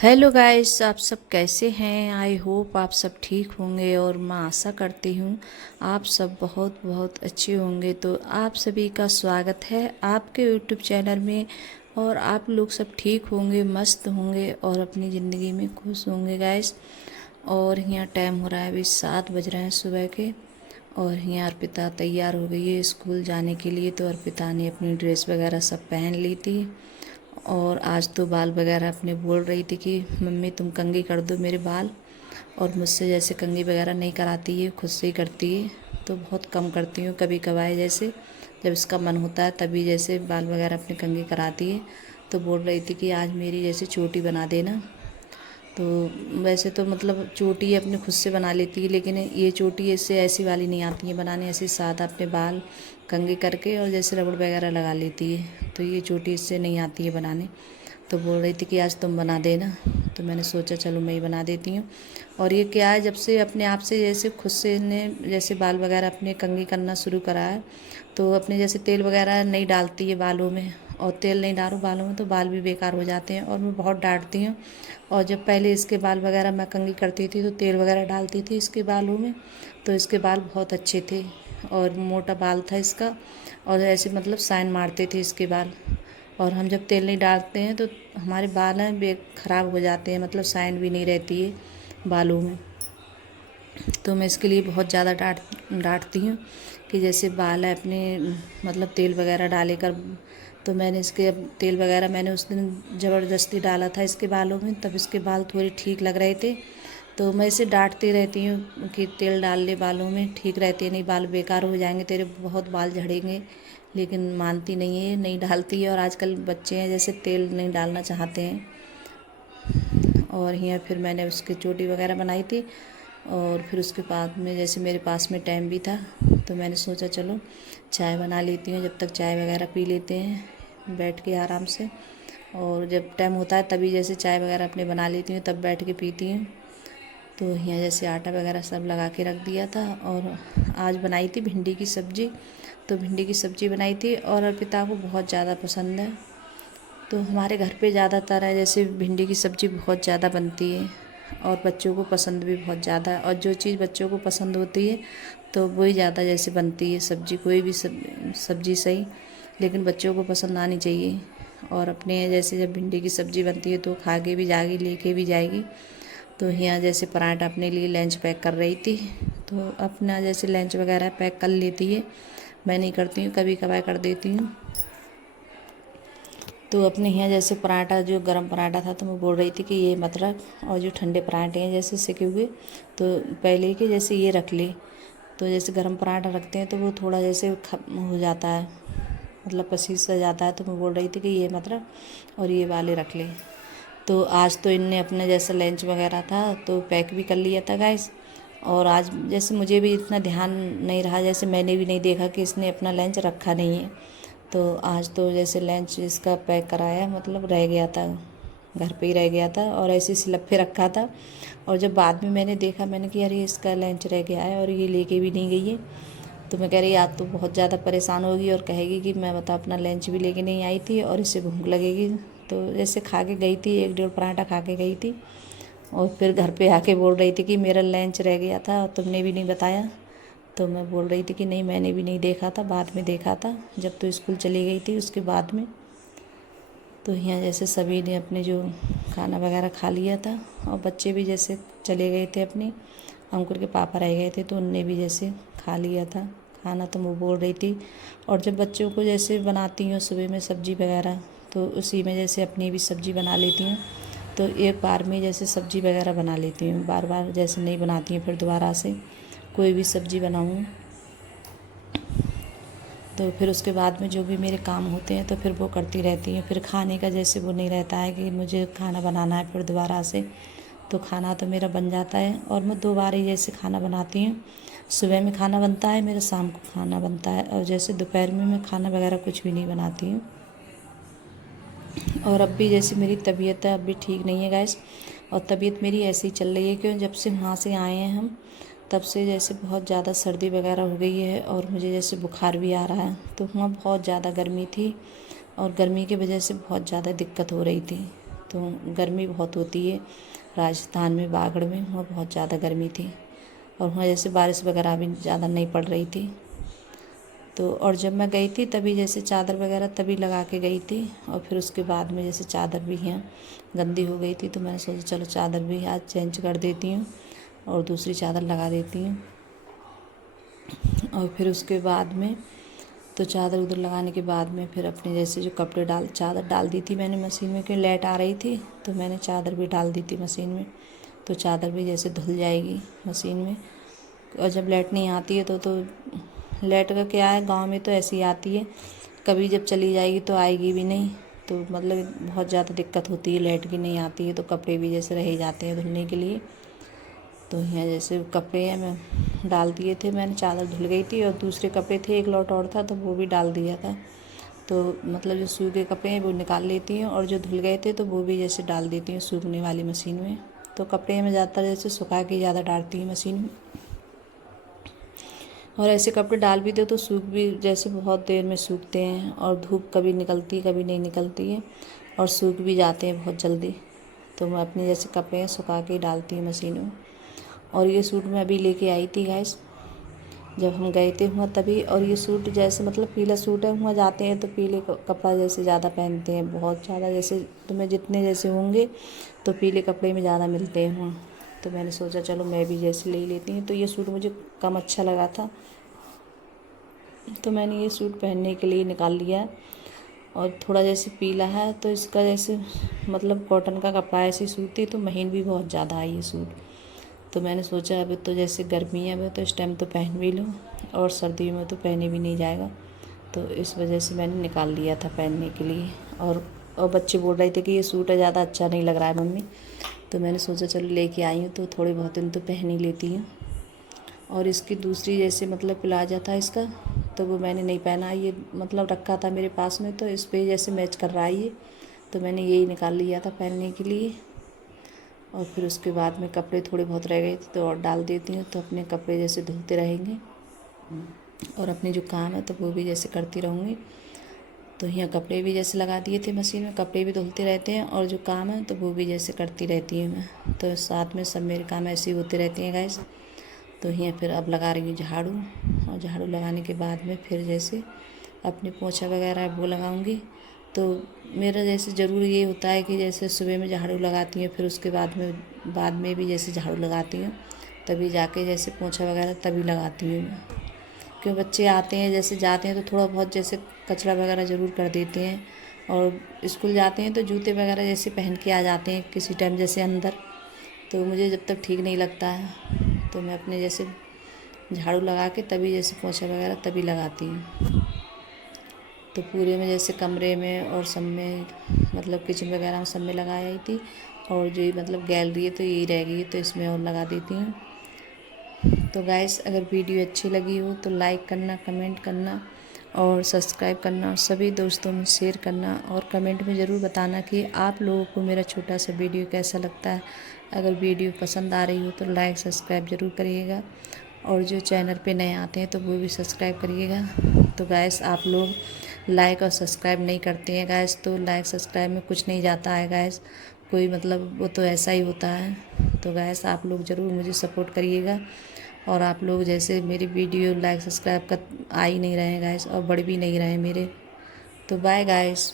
Hello guys, आप सब कैसे हैं। आई होप आप सब ठीक होंगे और मैं आशा करती हूँ आप सब बहुत बहुत अच्छे होंगे। तो आप सभी का स्वागत है आपके यूट्यूब चैनल में। और आप लोग सब ठीक होंगे, मस्त होंगे और अपनी ज़िंदगी में खुश होंगे गाइस। और यहाँ टाइम हो रहा है, अभी 7 बज रहे हैं सुबह के। और यहाँ अर्पिता तैयार हो गई है स्कूल जाने के लिए। तो अर्पिता ने अपनी ड्रेस वगैरह सब पहन ली थी। और आज तो बाल वगैरह अपने बोल रही थी कि मम्मी तुम कंघी कर दो मेरे बाल। और मुझसे जैसे कंघी वगैरह नहीं कराती है, खुद से ही करती है। तो बहुत कम करती हूँ, कभी कभार जैसे जब इसका मन होता है तभी जैसे बाल वगैरह अपनी कंघी कराती है। तो बोल रही थी कि आज मेरी जैसे चोटी बना देना। तो वैसे तो मतलब चोटी अपने खुद से बना लेती है, लेकिन ये चोटी इससे ऐसी वाली नहीं आती है बनाने, ऐसे सादा अपने बाल कंघी करके और जैसे रबड़ वगैरह लगा लेती है। तो ये चोटी इससे नहीं आती है बनाने। तो बोल रही थी कि आज तुम बना देना। तो मैंने सोचा चलो मैं ही बना देती हूँ। और ये क्या है, जब से अपने आप से जैसे खुद से ने जैसे बाल वगैरह अपने कंघी करना शुरू करा है, तो अपने जैसे तेल वगैरह नहीं डालती है बालों में। और तेल नहीं डालूँ बालों में तो बाल भी बेकार हो जाते हैं और मैं बहुत डांटती हूँ। और जब पहले इसके बाल वगैरह मैं कंघी करती थी तो तेल वगैरह डालती थी इसके बालों में। तो इसके बाल बहुत अच्छे थे और मोटा बाल था इसका। और ऐसे मतलब शाइन मारते थे इसके बाल। और हम जब तेल नहीं डालते हैं तो हमारे बाल हैं बे ख़राब हो जाते हैं, मतलब शाइन भी नहीं रहती है बालों में। तो मैं इसके लिए बहुत ज़्यादा डांटती हूँ कि जैसे बाल है अपने मतलब तेल वगैरह डाले कर। तो मैंने इसके अब तेल वगैरह मैंने उस दिन ज़बरदस्ती डाला था इसके बालों में, तब इसके बाल थोड़े ठीक लग रहे थे। तो मैं इसे डांटती रहती हूँ कि तेल डाल ले बालों में, ठीक रहते, नहीं बाल बेकार हो जाएंगे तेरे, बहुत बाल झड़ेंगे। लेकिन मानती नहीं है, नहीं डालती है। और आजकल बच्चे हैं जैसे तेल नहीं डालना चाहते हैं। और यहाँ फिर मैंने उसकी चोटी वगैरह बनाई थी। और फिर उसके बाद में जैसे मेरे पास में टाइम भी था तो मैंने सोचा चलो चाय बना लेती हूँ, जब तक चाय वगैरह पी लेते हैं बैठ के आराम से। और जब टाइम होता है तभी जैसे चाय वगैरह अपने बना लेती हूँ, तब बैठ के पीती हूँ। तो यहाँ जैसे आटा वगैरह सब लगा के रख दिया था। और आज बनाई थी भिंडी की सब्ज़ी। तो भिंडी की सब्ज़ी बनाई थी और अर्पिता को बहुत ज़्यादा पसंद है। तो हमारे घर पे ज़्यादातर है जैसे भिंडी की सब्ज़ी बहुत ज़्यादा बनती है और बच्चों को पसंद भी बहुत ज़्यादा है। और जो चीज़ बच्चों को पसंद होती है तो वही ज़्यादा जैसे बनती है सब्ज़ी, कोई भी सब्ज़ी सही, लेकिन बच्चों को पसंद आनी चाहिए। और अपने जैसे जब भिंडी की सब्ज़ी बनती है तो खा के भी जाएगी, लेके भी जाएगी। तो यहाँ जैसे पराठा अपने लिए लंच पैक कर रही थी। तो अपना जैसे लंच वगैरह पैक कर लेती है, मैं नहीं करती हूँ, कभी कभार कर देती हूँ। तो अपने यहाँ जैसे पराठा जो गरम पराठा था तो मैं बोल रही थी कि ये मत रख, और जो ठंडे पराठे हैं जैसे सेके हुए तो पहले के जैसे ये रख ले। तो जैसे गरम पराठा रखते हैं तो वो थोड़ा जैसे हो जाता है, मतलब पसीज सा जाता है। तो मैं बोल रही थी कि ये मत रख और ये वाले रख ले। तो आज तो इनने अपने जैसे लंच वगैरह था तो पैक भी कर लिया था गाइस। और आज जैसे मुझे भी इतना ध्यान नहीं रहा, जैसे मैंने भी नहीं देखा कि इसने अपना लंच रखा नहीं है। तो आज तो जैसे लंच इसका पैक कराया, मतलब रह गया था, घर पे ही रह गया था और ऐसे स्लैब पे रखा था। और जब बाद में मैंने देखा, मैंने कि अरे इसका लंच रह गया है और ये लेके भी नहीं गई है। तो मैं कह रही आज तो बहुत ज़्यादा परेशान होगी और कहेगी कि मैं बता अपना लंच भी लेके नहीं आई थी और इसे भूख लगेगी। तो जैसे खा के गई थी, 1 डेढ़ पराठा खा के गई थी। और फिर घर पे आके बोल रही थी कि मेरा लंच रह गया था और तुमने भी नहीं बताया। तो मैं बोल रही थी कि नहीं मैंने भी नहीं देखा था, बाद में देखा था जब तो स्कूल चली गई थी उसके बाद में। तो यहाँ जैसे सभी ने अपने जो खाना वगैरह खा लिया था और बच्चे भी जैसे चले गए थे अपने, अंकुर के पापा रह गए थे तो उनने भी जैसे खा लिया था खाना। तो मैं बोल रही थी, और जब बच्चों को जैसे बनाती हूँ सुबह में सब्ज़ी वगैरह तो उसी में जैसे अपनी भी सब्ज़ी बना लेती हूँ। तो एक बार में जैसे सब्ज़ी वगैरह बना लेती हूँ, बार बार जैसे नहीं बनाती हूँ। फिर दोबारा से कोई भी सब्ज़ी बनाऊँ तो फिर उसके बाद में जो भी मेरे काम होते हैं तो फिर वो करती रहती हैं। फिर खाने का जैसे वो नहीं रहता है कि मुझे खाना बनाना है फिर दोबारा से, तो खाना तो मेरा बन जाता है। और मैं 2 बार ही जैसे खाना बनाती हूँ, सुबह में खाना बनता है मेरा, शाम को खाना बनता है। और जैसे दोपहर में मैं खाना वगैरह कुछ भी नहीं बनाती हूँ। और अब भी जैसे मेरी तबीयत है, अब भी ठीक नहीं है गैस। और तबीयत मेरी ऐसे ही चल रही है क्यों, जब से वहाँ से आए हैं हम तब से जैसे बहुत ज़्यादा सर्दी वगैरह हो गई है और मुझे जैसे बुखार भी आ रहा है। तो वहाँ बहुत ज़्यादा गर्मी थी और गर्मी की वजह से बहुत ज़्यादा दिक्कत हो रही थी। तो गर्मी बहुत होती है राजस्थान में, बागड़ में, वहाँ बहुत ज़्यादा गर्मी थी और वहाँ जैसे बारिश वगैरह भी ज़्यादा नहीं पड़ रही थी। तो और जब मैं गई थी तभी जैसे चादर वगैरह तभी लगा के गई थी और फिर उसके बाद में जैसे चादर भी यहाँ गंदी हो गई थी तो मैंने सोचा चलो चादर भी आज चेंज कर देती हूँ और दूसरी चादर लगा देती हूँ। और फिर उसके बाद में तो चादर उधर लगाने के बाद में फिर अपने जैसे जो कपड़े चादर डाल दी थी मैंने मशीन में, क्योंकि लाइट आ रही थी तो मैंने चादर भी डाल दी थी मशीन में। तो चादर भी जैसे धुल जाएगी मशीन में। और जब लाइट नहीं आती है तो लाइट का क्या है, गांव में तो ऐसी ही आती है, कभी जब चली जाएगी तो आएगी भी नहीं। तो मतलब बहुत ज़्यादा दिक्कत होती है, लाइट की नहीं आती है तो कपड़े भी जैसे रह जाते हैं धुलने के लिए। तो यहाँ जैसे कपड़े हैं मैं डाल दिए थे, मैंने चादर धुल गई थी और दूसरे कपड़े थे, एक लॉट और था तो वो भी डाल दिया था। तो मतलब जो सूखे कपड़े हैं वो निकाल लेती हूँ और जो धुल गए थे तो वो भी जैसे डाल देती हूँ सूखने वाली मशीन में। तो कपड़े मैं ज़्यादातर जैसे सुखा के ज़्यादा डालती हूँ मशीन में। और ऐसे कपड़े डाल भी दो तो सूख भी जैसे बहुत देर में सूखते हैं और धूप कभी निकलती है कभी नहीं निकलती है और सूख भी जाते हैं बहुत जल्दी। तो मैं अपने जैसे कपड़े सुखा के डालती हूँ मशीन में। और ये सूट मैं अभी लेके आई थी गाइस, जब हम गए थे वहाँ तभी। और ये सूट जैसे मतलब पीला सूट है, वहाँ जाते हैं तो पीले कपड़ा जैसे ज़्यादा पहनते हैं, बहुत ज़्यादा जैसे तुम्हें जितने जैसे होंगे तो पीले कपड़े में ज़्यादा मिलते हैं वहाँ। तो मैंने सोचा चलो मैं भी जैसे ले लेती हूँ। तो ये सूट मुझे कम अच्छा लगा था तो मैंने ये सूट पहनने के लिए निकाल लिया। और थोड़ा जैसे पीला है तो इसका जैसे मतलब कॉटन का कपड़ा ऐसी सूती तो महीन भी बहुत ज़्यादा है ये सूट। तो मैंने सोचा अभी तो जैसे गर्मी है अभी तो इस टाइम तो पहन भी लूँ और सर्दियों में तो पहने भी नहीं जाएगा। तो इस वजह से मैंने निकाल लिया था पहनने के लिए। और बच्चे बोल रहे थे कि ये सूट है ज़्यादा अच्छा नहीं लग रहा है मम्मी। तो मैंने सोचा चलो लेके आई हूँ तो थोड़े बहुत दिन तो पहन ही लेती हूँ। और इसकी दूसरी जैसे मतलब प्लाजा था इसका तो वो मैंने नहीं पहना, ये मतलब रखा था मेरे पास में तो इस पर जैसे मैच कर रहा है ये, तो मैंने यही निकाल लिया था पहनने के लिए। और फिर उसके बाद में कपड़े थोड़े बहुत रह गए थे तो और डाल देती हूँ तो अपने कपड़े जैसे धुलते रहेंगे और अपने जो काम है तो वो भी जैसे करती रहूँगी। तो यहाँ कपड़े भी जैसे लगा दिए थे मशीन में, कपड़े भी धुलते रहते हैं और जो काम है तो वो भी जैसे करती रहती हूँ मैं। तो साथ में सब मेरे काम ऐसे ही होते रहते हैं गाइस। तो यहाँ फिर अब लगा रही हूँ झाड़ू और झाड़ू लगाने के बाद में फिर जैसे अपने पोछा वगैरह वो लगाऊंगी। तो मेरा जैसे ज़रूर ये होता है कि जैसे सुबह में झाड़ू लगाती हूँ फिर उसके बाद में भी जैसे झाड़ू लगाती हूँ, तभी जाके जैसे पोछा वगैरह तभी लगाती हूँ मैं। क्यों बच्चे आते हैं जैसे जाते हैं तो थोड़ा बहुत जैसे कचरा वगैरह ज़रूर कर देते हैं और स्कूल जाते हैं तो जूते वगैरह जैसे पहन के आ जाते हैं किसी टाइम जैसे अंदर। तो मुझे जब तक ठीक नहीं लगता है तो मैं अपने जैसे झाड़ू लगा के तभी जैसे पोछा वगैरह तभी लगाती हूँ। तो पूरे में जैसे कमरे में और सब में मतलब किचन वगैरह में सब में लगाई आई थी और जो मतलब गैलरी है तो यही रह गई तो इसमें और लगा देती हूँ। तो गाइस अगर वीडियो अच्छी लगी हो तो लाइक करना, कमेंट करना और सब्सक्राइब करना और सभी दोस्तों में शेयर करना और कमेंट में ज़रूर बताना कि आप लोगों को मेरा छोटा सा वीडियो कैसा लगता है। अगर वीडियो पसंद आ रही हो तो लाइक सब्सक्राइब ज़रूर करिएगा और जो चैनल पे नए आते हैं तो वो भी सब्सक्राइब करिएगा। तो गाइस आप लोग लाइक और सब्सक्राइब नहीं करते हैं गाइस, तो लाइक सब्सक्राइब में कुछ नहीं जाता है गाइस, कोई मतलब वो तो ऐसा ही होता है। तो गाइस आप लोग ज़रूर मुझे सपोर्ट करिएगा और आप लोग जैसे मेरी वीडियो लाइक सब्सक्राइब कर आ ही नहीं रहे हैं गाइस और बढ़ भी नहीं रहे हैं मेरे। तो बाय गाइस।